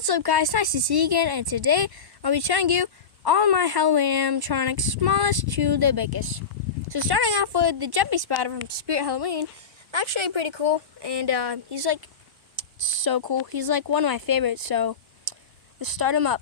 What's up, guys? Nice to see you again, and today I'll be showing you all my Halloween animatronics, smallest to the biggest. So starting off with the Jumpy Spider from Spirit Halloween, actually pretty cool, and he's like so cool. He's like one of my favorites, so let's start him up.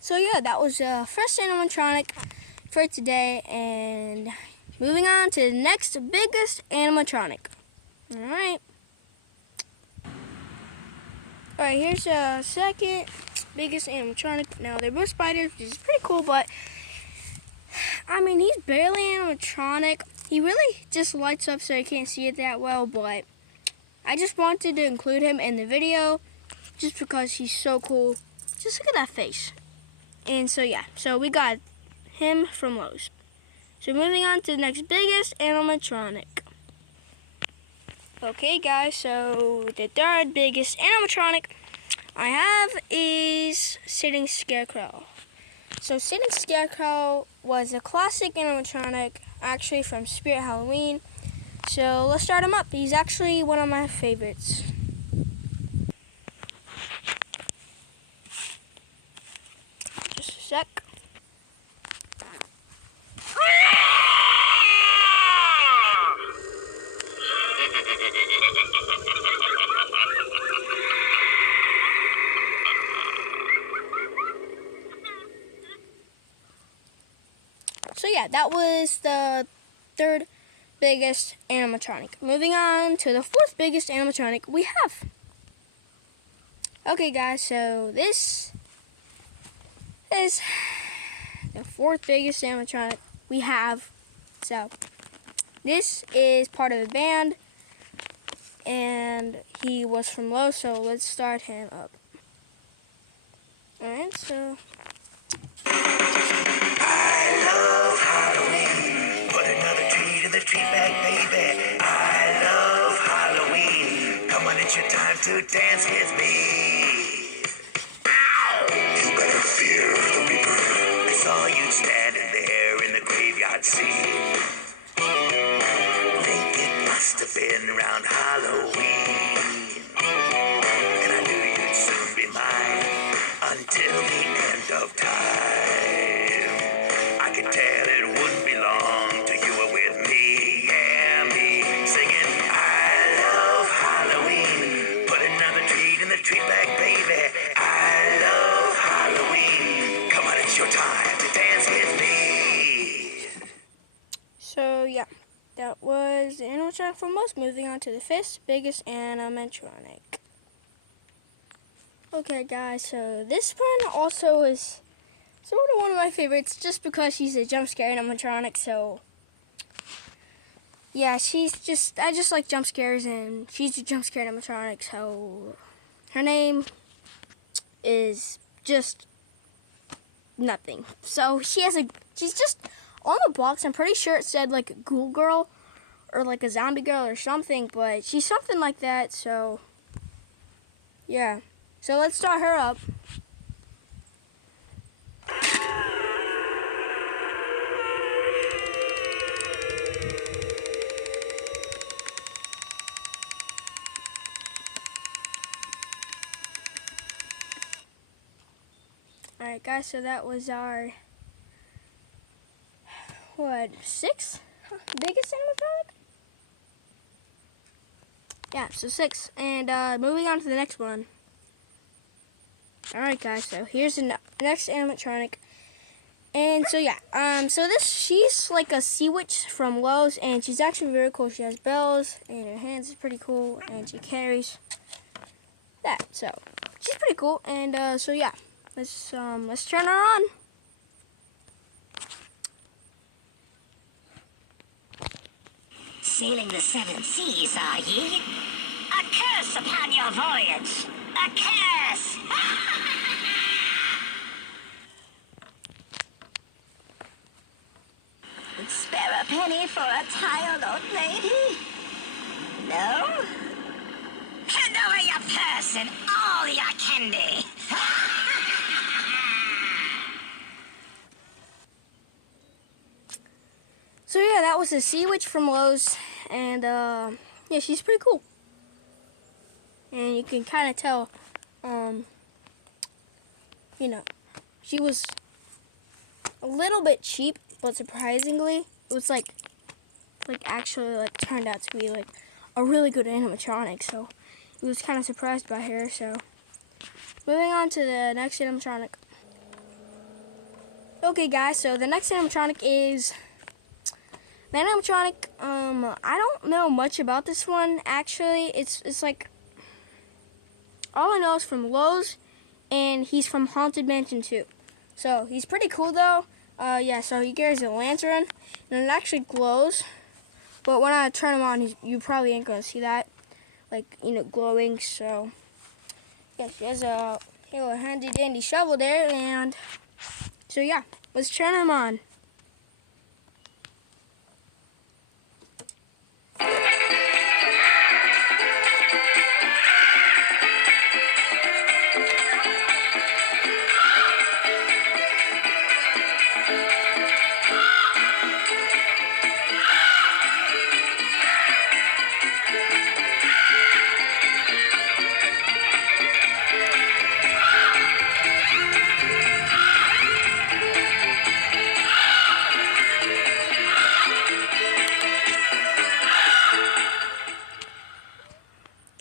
So yeah, that was the first animatronic for today, and moving on to the next biggest animatronic. Alright, here's the second biggest animatronic. Now they're both spiders, which is pretty cool, but I mean, he's barely animatronic. He really just lights up so you can't see it that well, but I just wanted to include him in the video just because he's so cool. Just look at that face. And so yeah, so we got him from Lowe's. So moving on to the next biggest animatronic. Okay guys, so the third biggest animatronic I have is Sitting Scarecrow. So Sitting Scarecrow was a classic animatronic, actually from Spirit Halloween. So let's start him up. He's actually one of my favorites. Sec. So yeah, that was the third biggest animatronic. Moving on to the fourth biggest animatronic we have. Okay guys, so this is the fourth biggest animatronic we have. So this is part of a band, and he was from Lowe's, so let's start him up. Alright, so I love Halloween. Put another tree to the tree bag, baby. I love Halloween. Come on, it's your time to dance with me. You better fear the Reaper. I saw you standing there in the graveyard scene. Think it must have been around Halloween. And I knew you'd soon be mine until the end of time. I could tell it wouldn't be long till you were with me and me, singing, I love Halloween. Put another treat in the treat bag, baby. I love Halloween. Come on, it's your time to dance with me. So yeah, that was the animatronic from Lowe's. Moving on to the fifth biggest animatronic. Okay guys, so this one also is sort of one of my favorites just because she's a jump scare animatronic. So yeah, I just like jump scares, and she's a jump scare animatronic. So her name is just nothing. So she's just on the box. I'm pretty sure it said like a ghoul girl or like a zombie girl or something, but she's something like that. So yeah. So let's start her up. Alright guys, so that was our, sixth biggest animatronic? Yeah, so 6. And moving on to the next one. Alright guys, so here's the next animatronic. And so yeah, she's like a sea witch from Lowe's, and she's actually very cool. She has bells, and her hands is pretty cool, and she carries that. So she's pretty cool, and so yeah, let's turn her on. Sailing the 7 seas, are ye? A curse upon your voyage! A curse! wouldn't spare a penny for a tired old lady? No? Hand over your purse and all your candy. So yeah, that was a sea witch from Lowe's, and yeah, she's pretty cool. And you can kind of tell, you know, she was a little bit cheap, but surprisingly, it was like actually turned out to be like a really good animatronic. So it was kind of surprised by her. So moving on to the next animatronic. Okay, guys. So the next animatronic is the animatronic. I don't know much about this one actually. It's like all I know is from Lowe's, and he's from Haunted Mansion 2. So he's pretty cool though. Yeah, so he carries a lantern, and it actually glows. But when I turn him on, you probably ain't gonna see that, like, you know, glowing. So yeah, he has a handy dandy shovel there, and so yeah, let's turn him on.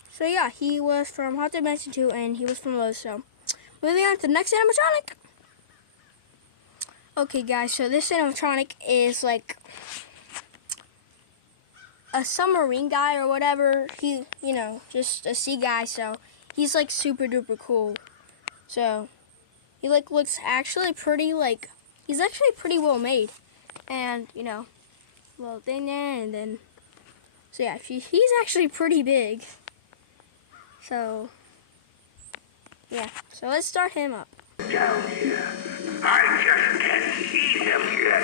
So yeah, he was from Haunted Mansion 2, and he was from Lowe's. So moving on to the next animatronic. Okay, guys, so this animatronic is like a submarine guy or whatever. He, you know, just a sea guy. So he's like super duper cool. So he like looks actually pretty he's actually pretty well made, and you know, little thing there, and then so yeah, he's actually pretty big. So yeah, so let's start him up. Down here. I just can't see them yet.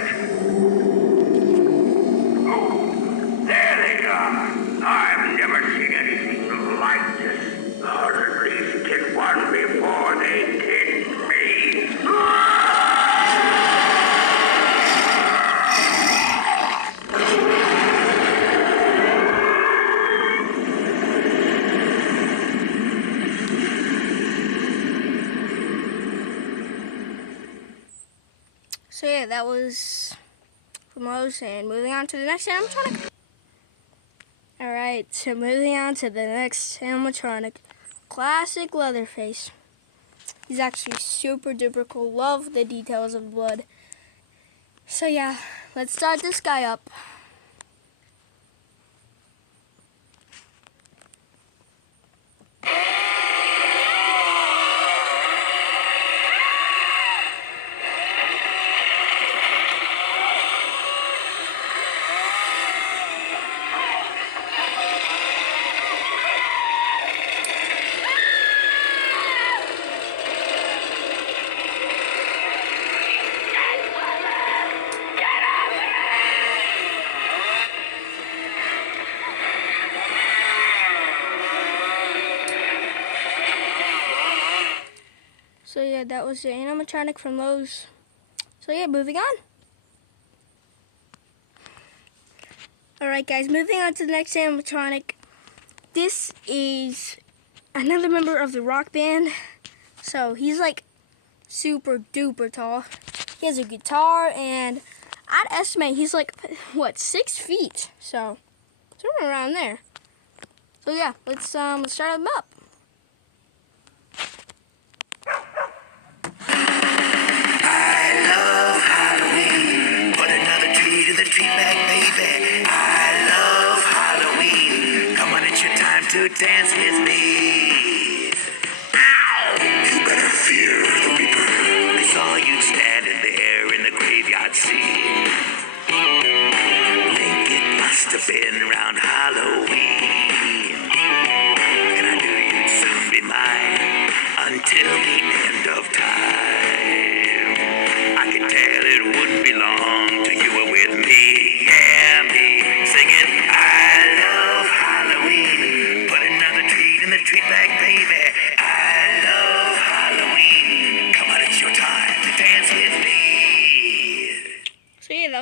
Oh, there they are. I've never seen anything like this. Or at least did one before they did me. So yeah, that was from Lowe's, and moving on to the next animatronic. Alright, so moving on to the next animatronic. Classic Leatherface. He's actually super duper cool. Love the details of blood. So yeah, let's start this guy up. So yeah, that was the animatronic from Lowe's. So yeah, moving on. Alright guys, moving on to the next animatronic. This is another member of the rock band. So he's like super duper tall. He has a guitar, and I'd estimate he's like, what, 6 feet? So somewhere around there. So yeah, let's start him up. I love Halloween. Put another tree to the tree bag, baby. I love Halloween. Come on, it's your time to dance with me. Ow! You better fear the Reaper. I saw you standing there in the graveyard scene. Think it must have been around Halloween. Can I do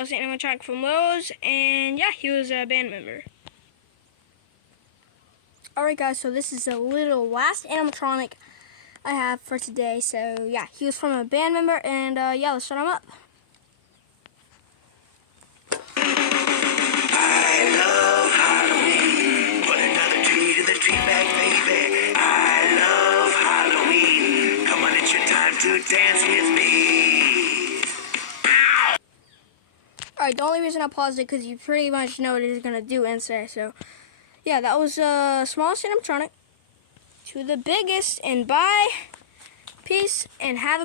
was the animatronic from Lowe's, and yeah, he was a band member. Alright guys, so this is the little last animatronic I have for today. So yeah, he was from a band member, and yeah, let's start him up. I love Halloween. Put another tree to the tree bag, baby. I love Halloween. Come on, it's your time to dance with me. Alright, the only reason I paused it because you pretty much know what it's gonna do and say. So yeah, that was the smallest animatronic to the biggest, and bye, peace, and have a